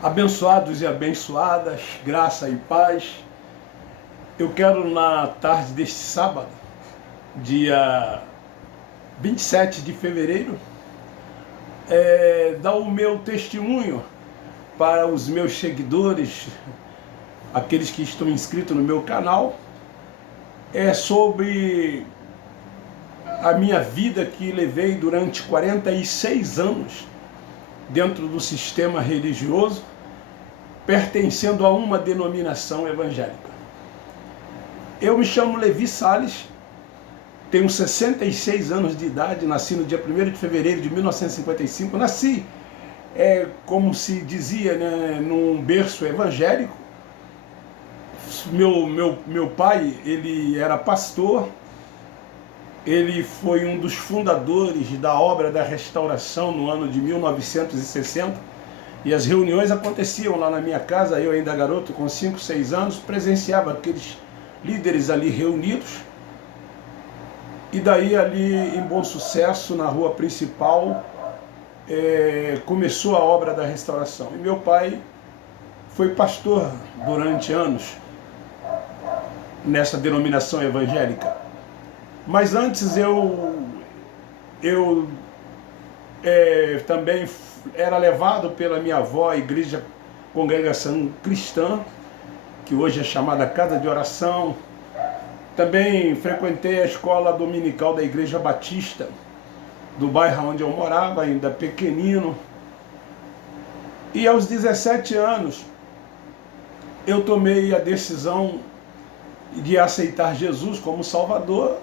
Abençoados e abençoadas, graça e paz. Eu quero, na tarde deste sábado, dia 27 de fevereiro, dar o meu testemunho para os meus seguidores, aqueles que estão inscritos no meu canal, sobre a minha vida que levei durante 46 anos dentro do sistema religioso, pertencendo a uma denominação evangélica. Eu me chamo Levi Salles, tenho 66 anos de idade, nasci no dia 1º de fevereiro de 1955, nasci, como se dizia, né, num berço evangélico. Meu pai, ele era pastor, ele foi um dos fundadores da obra da restauração no ano de 1960, e as reuniões aconteciam lá na minha casa, eu ainda garoto, com 5, 6 anos, presenciava aqueles líderes ali reunidos, e daí ali em Bom Sucesso, na rua principal, começou a obra da restauração. E meu pai foi pastor durante anos nessa denominação evangélica. Mas antes eu também era levado pela minha avó à igreja Congregação Cristã, que hoje é chamada Casa de Oração. Também frequentei a escola dominical da Igreja Batista, do bairro onde eu morava, ainda pequenino. E aos 17 anos, eu tomei a decisão de aceitar Jesus como Salvador,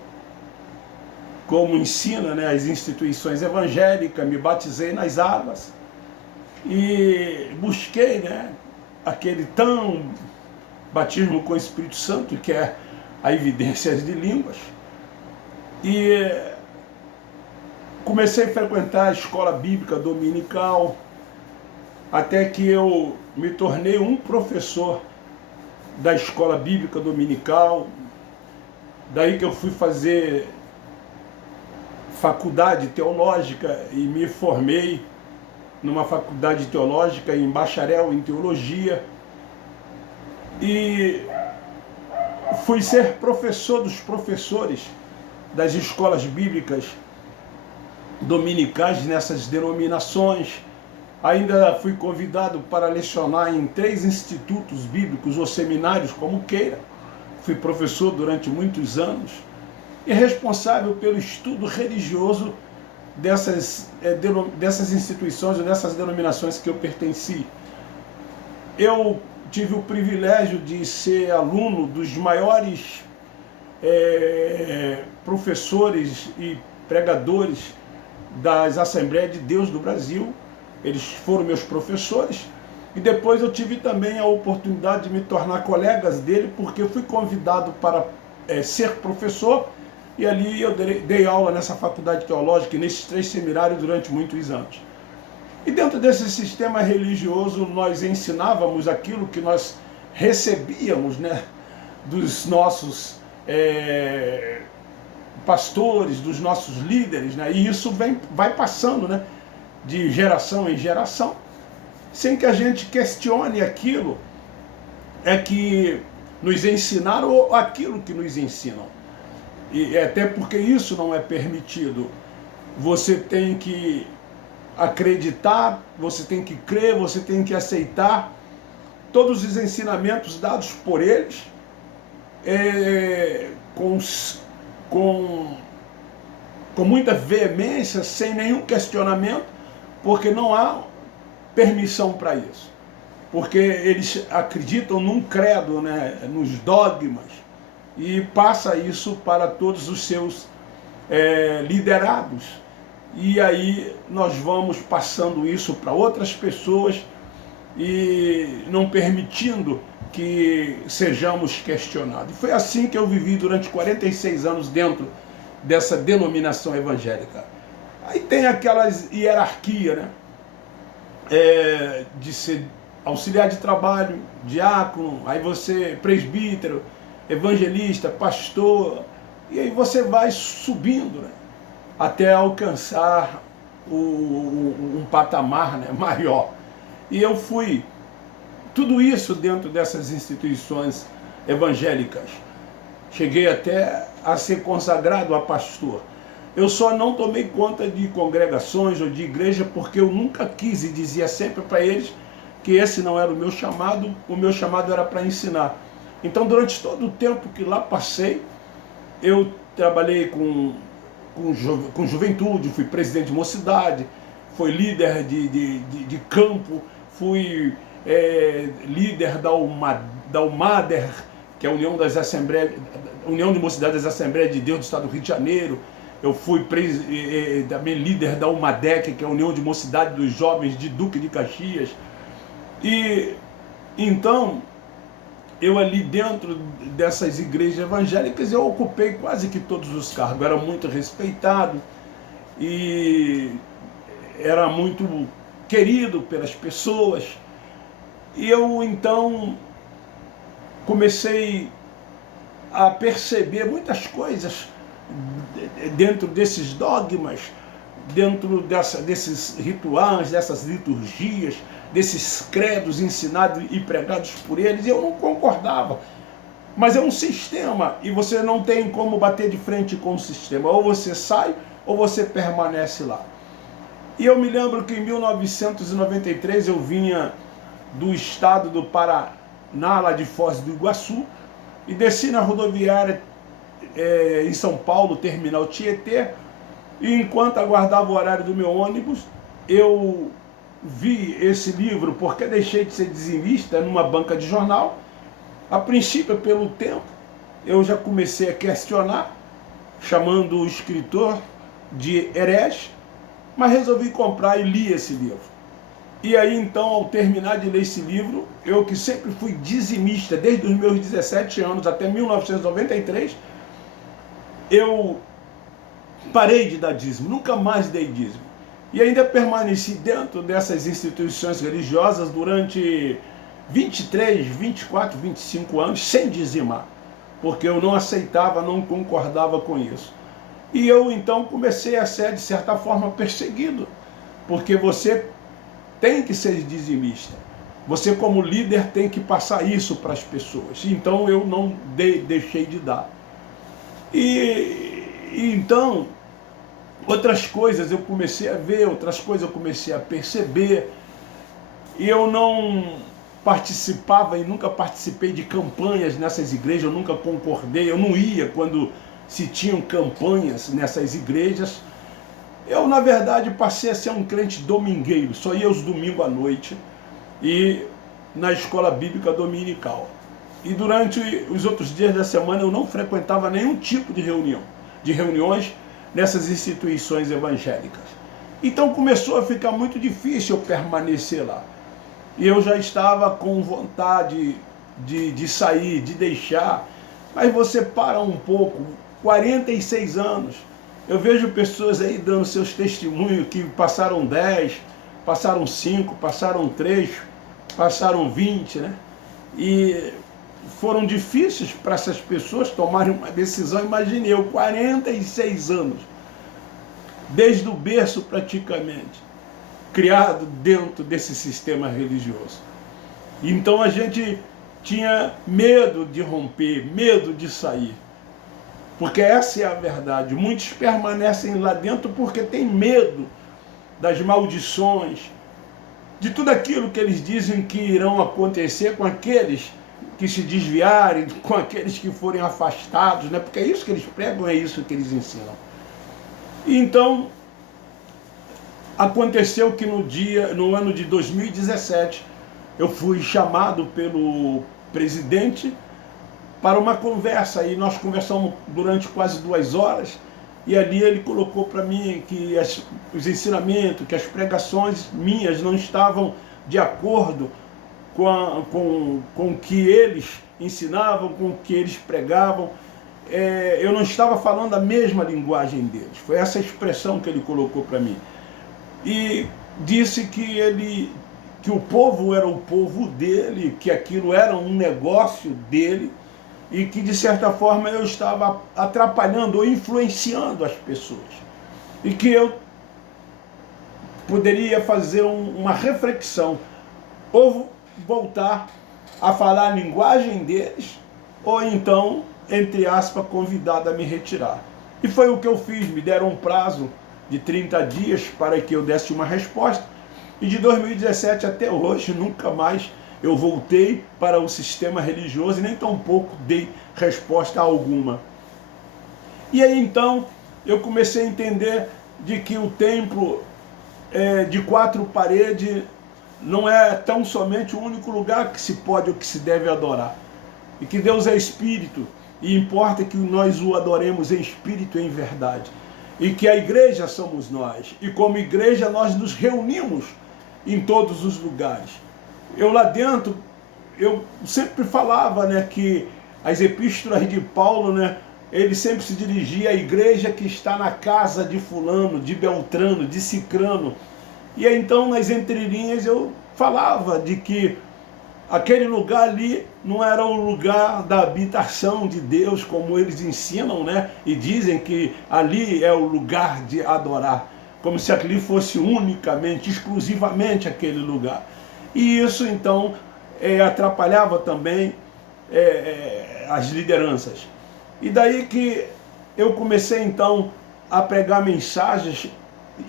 como ensina, né, as instituições evangélicas. Me batizei nas águas e busquei, né, aquele tão batismo com o Espírito Santo, que é a evidência de línguas. E comecei a frequentar a escola bíblica dominical, até que eu me tornei um professor da escola bíblica dominical. Daí que eu fui fazer faculdade teológica e me formei numa faculdade teológica em bacharel em teologia, e fui ser professor dos professores das escolas bíblicas dominicais nessas denominações. Ainda fui convidado para lecionar em 3 institutos bíblicos ou seminários, como queira. Fui professor durante muitos anos e responsável pelo estudo religioso dessas instituições ou dessas denominações que eu pertenci. Eu tive o privilégio de ser aluno dos maiores professores e pregadores das Assembleias de Deus do Brasil. Eles foram meus professores, e depois eu tive também a oportunidade de me tornar colegas dele, porque eu fui convidado para ser professor, e ali eu dei aula nessa faculdade teológica e nesses 3 seminários durante muitos anos. E dentro desse sistema religioso nós ensinávamos aquilo que nós recebíamos, né, dos nossos pastores, dos nossos líderes, né, e isso vai passando, né, de geração em geração, sem que a gente questione aquilo que nos ensinaram ou aquilo que nos ensinam. E até porque isso não é permitido. Você tem que acreditar, você tem que crer, você tem que aceitar todos os ensinamentos dados por eles, com muita veemência, sem nenhum questionamento, porque não há permissão para isso. Porque eles acreditam num credo, né, nos dogmas, e passa isso para todos os seus liderados. E aí nós vamos passando isso para outras pessoas e não permitindo que sejamos questionados. Foi assim que eu vivi durante 46 anos dentro dessa denominação evangélica. Aí tem aquelas hierarquia, né? De ser auxiliar de trabalho, diácono, aí você presbítero, evangelista, pastor, e aí você vai subindo, né, até alcançar um patamar, né, maior. E eu fui tudo isso dentro dessas instituições evangélicas. Cheguei até a ser consagrado a pastor. Eu só não tomei conta de congregações ou de igreja porque eu nunca quis e dizia sempre para eles que esse não era o meu chamado era para ensinar. Então, durante todo o tempo que lá passei, eu trabalhei com juventude, fui presidente de mocidade, fui líder de campo, fui líder da UMADER, que é a União de Mocidades das Assembleias de Deus do Estado do Rio de Janeiro. Eu fui também líder da UMADEC, que é a União de Mocidade dos Jovens de Duque de Caxias. E então, eu ali dentro dessas igrejas evangélicas, eu ocupei quase que todos os cargos. Eu era muito respeitado e era muito querido pelas pessoas. E eu então comecei a perceber muitas coisas dentro desses dogmas, dentro desses rituais, dessas liturgias, desses credos ensinados e pregados por eles. Eu não concordava. Mas é um sistema e você não tem como bater de frente com o sistema. Ou você sai ou você permanece lá. E eu me lembro que em 1993 eu vinha do estado do Paraná, lá de Foz do Iguaçu, e desci na rodoviária em São Paulo, terminal Tietê, e enquanto aguardava o horário do meu ônibus, eu vi esse livro, Porque Deixei de Ser Dizimista, numa banca de jornal. A princípio, pelo tempo, eu já comecei a questionar, chamando o escritor de herege, mas resolvi comprar e li esse livro. E aí, então, ao terminar de ler esse livro, eu que sempre fui dizimista, desde os meus 17 anos até 1993, eu parei de dar dízimo, nunca mais dei dízimo. E ainda permaneci dentro dessas instituições religiosas durante 23, 24, 25 anos, sem dizimar, porque eu não aceitava, não concordava com isso. E eu, então, comecei a ser, de certa forma, perseguido, porque você tem que ser dizimista. Você, como líder, tem que passar isso para as pessoas. Então, eu não deixei de dar. E então, outras coisas eu comecei a ver, outras coisas eu comecei a perceber. E eu não participava e nunca participei de campanhas nessas igrejas, eu nunca concordei, eu não ia quando se tinham campanhas nessas igrejas. Eu, na verdade, passei a ser um crente domingueiro, só ia aos domingos à noite e na escola bíblica dominical. E durante os outros dias da semana eu não frequentava nenhum tipo de reuniões nessas instituições evangélicas. Então começou a ficar muito difícil eu permanecer lá. E eu já estava com vontade de sair, de deixar. Mas você para um pouco, 46 anos, eu vejo pessoas aí dando seus testemunhos que passaram 10, passaram 5, passaram 3, passaram 20, né? E foram difíceis para essas pessoas tomarem uma decisão. Imagine eu, 46 anos, desde o berço praticamente, criado dentro desse sistema religioso. Então a gente tinha medo de romper, medo de sair. Porque essa é a verdade. Muitos permanecem lá dentro porque têm medo das maldições, de tudo aquilo que eles dizem que irão acontecer com aqueles que se desviarem, com aqueles que forem afastados, né? Porque é isso que eles pregam, é isso que eles ensinam. E então, aconteceu que no ano de 2017, eu fui chamado pelo presidente para uma conversa, e nós conversamos durante quase 2 horas, e ali ele colocou para mim que os ensinamentos, que as pregações minhas não estavam de acordo com o que eles ensinavam, com o que eles pregavam. Eu não estava falando a mesma linguagem deles. Foi essa expressão que ele colocou para mim. E disse que o povo era o povo dele, que aquilo era um negócio dele, e que de certa forma eu estava atrapalhando ou influenciando as pessoas. E que eu poderia fazer uma reflexão. O povo voltar a falar a linguagem deles, ou então, entre aspas, convidado a me retirar. E foi o que eu fiz, me deram um prazo de 30 dias para que eu desse uma resposta, e de 2017 até hoje, nunca mais eu voltei para o sistema religioso e nem tampouco dei resposta alguma. E aí então, eu comecei a entender de que o templo de 4 paredes não é tão somente o único lugar que se pode ou que se deve adorar. E que Deus é Espírito, e importa que nós o adoremos em Espírito e em verdade. E que a igreja somos nós. E como igreja nós nos reunimos em todos os lugares. Eu lá dentro, eu sempre falava, né, que as epístolas de Paulo, né, ele sempre se dirigia à igreja que está na casa de fulano, de Beltrano, de Cicrano. E aí então nas entrelinhas eu falava de que aquele lugar ali não era o lugar da habitação de Deus, como eles ensinam, né? E dizem que ali é o lugar de adorar, como se aquele fosse unicamente, exclusivamente aquele lugar. E isso então atrapalhava também as lideranças. E daí que eu comecei então a pregar mensagens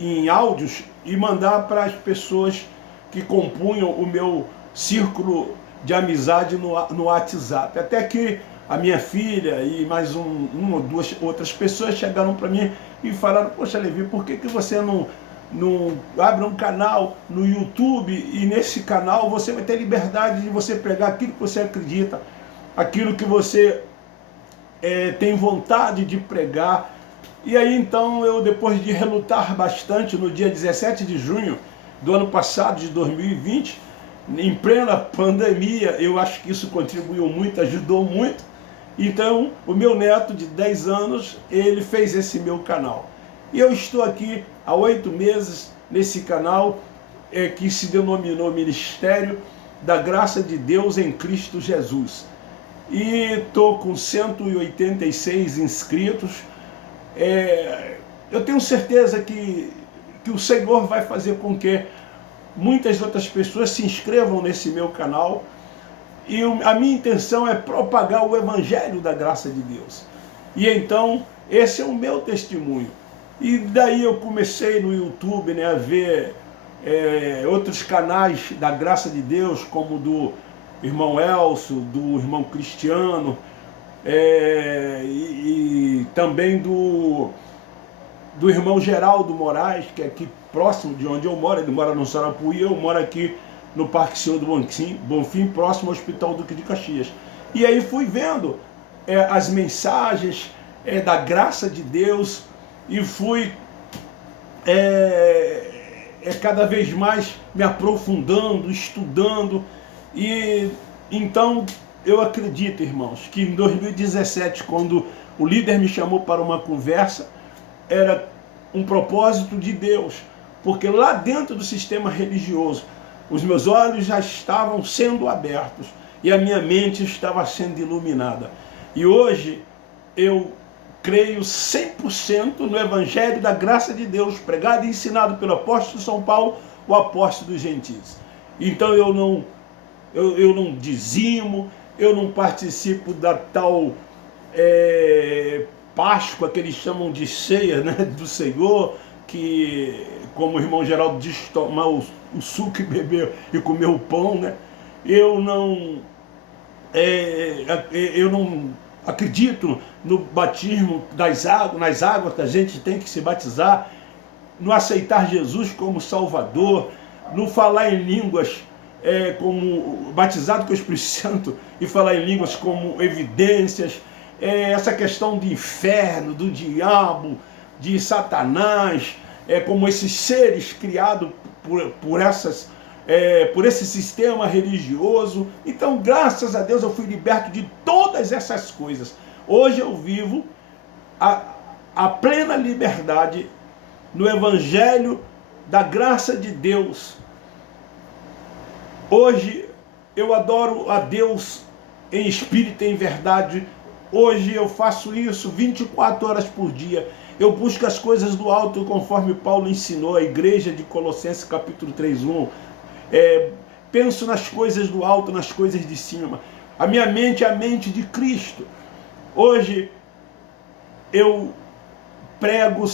em áudios e mandar para as pessoas que compunham o meu círculo de amizade no WhatsApp. Até que a minha filha e mais uma ou duas outras pessoas chegaram para mim e falaram: poxa, Levi, por que você não abre um canal no YouTube, e nesse canal você vai ter liberdade de você pregar aquilo que você acredita, aquilo que você tem vontade de pregar. E aí então eu, depois de relutar bastante, no dia 17 de junho do ano passado, de 2020, em plena pandemia, eu acho que isso contribuiu muito, ajudou muito. Então o meu neto de 10 anos, ele fez esse meu canal. E eu estou aqui há 8 meses nesse canal que se denominou Ministério da Graça de Deus em Cristo Jesus. E estou com 186 inscritos. Eu tenho certeza que o Senhor vai fazer com que muitas outras pessoas se inscrevam nesse meu canal. E a minha intenção é propagar o Evangelho da Graça de Deus. E então, esse é o meu testemunho. E daí eu comecei no YouTube, né, a ver outros canais da Graça de Deus, como do irmão Elcio, do irmão Cristiano, e também do irmão Geraldo Moraes, que é aqui próximo de onde eu moro. Ele mora no Sarapuí, eu moro aqui no Parque Senhor do Bonfim, próximo ao Hospital Duque de Caxias. E aí fui vendo as mensagens da graça de Deus, e fui cada vez mais me aprofundando, estudando. E então eu acredito, irmãos, que em 2017, quando o líder me chamou para uma conversa, era um propósito de Deus, porque lá dentro do sistema religioso, os meus olhos já estavam sendo abertos e a minha mente estava sendo iluminada. E hoje eu creio 100% no Evangelho da Graça de Deus, pregado e ensinado pelo apóstolo São Paulo, o apóstolo dos gentios. Então eu não dizimo, eu não participo da tal Páscoa, que eles chamam de ceia, né, do Senhor, que, como o irmão Geraldo diz, tomar o suco e beber e comer o pão, né? Eu não acredito no batismo nas águas que a gente tem que se batizar, no aceitar Jesus como Salvador, no falar em línguas como batizado com o Espírito Santo e falar em línguas como evidências, essa questão de inferno, do diabo, de Satanás, como esses seres criados por esse sistema religioso. Então, graças a Deus, eu fui liberto de todas essas coisas. Hoje eu vivo a plena liberdade no Evangelho da Graça de Deus. Hoje eu adoro a Deus em espírito e em verdade. Hoje eu faço isso 24 horas por dia. Eu busco as coisas do alto, conforme Paulo ensinou a igreja de Colossenses capítulo 3:1. penso nas coisas do alto, nas coisas de cima. A minha mente é a mente de Cristo. Hoje eu prego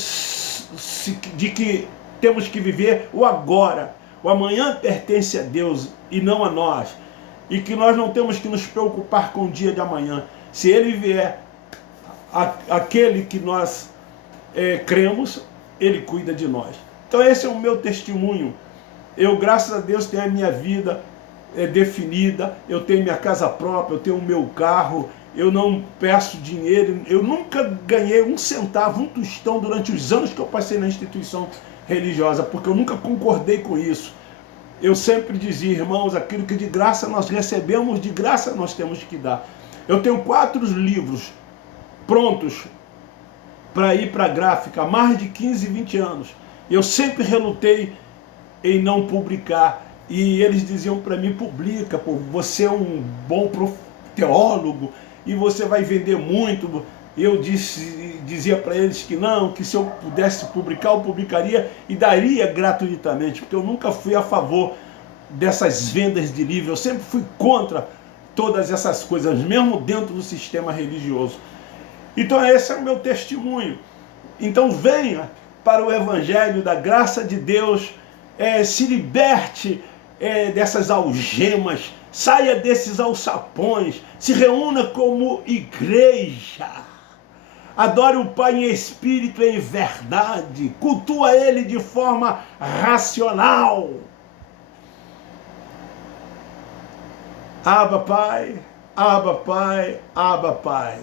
de que temos que viver o agora. O amanhã pertence a Deus e não a nós. E que nós não temos que nos preocupar com o dia de amanhã. Se ele vier, aquele que nós cremos, ele cuida de nós. Então esse é o meu testemunho. Eu, graças a Deus, tenho a minha vida definida, eu tenho minha casa própria, eu tenho o meu carro, eu não peço dinheiro, eu nunca ganhei um centavo, um tostão durante os anos que eu passei na instituição religiosa, porque eu nunca concordei com isso. Eu sempre dizia, irmãos, aquilo que de graça nós recebemos, de graça nós temos que dar. Eu tenho 4 livros prontos para ir para a gráfica há mais de 15, 20 anos. Eu sempre relutei em não publicar. E eles diziam para mim, publica, pô, você é um bom teólogo e você vai vender muito. Eu dizia para eles que não, que se eu pudesse publicar, eu publicaria e daria gratuitamente, porque eu nunca fui a favor dessas vendas de livro, eu sempre fui contra todas essas coisas, mesmo dentro do sistema religioso. Então esse é o meu testemunho. Então venha para o Evangelho da graça de Deus, se liberte dessas algemas, saia desses alçapões, se reúna como igreja, adore o Pai em espírito e em verdade, cultua Ele de forma racional. Abba Pai, Abba Pai, Abba Pai.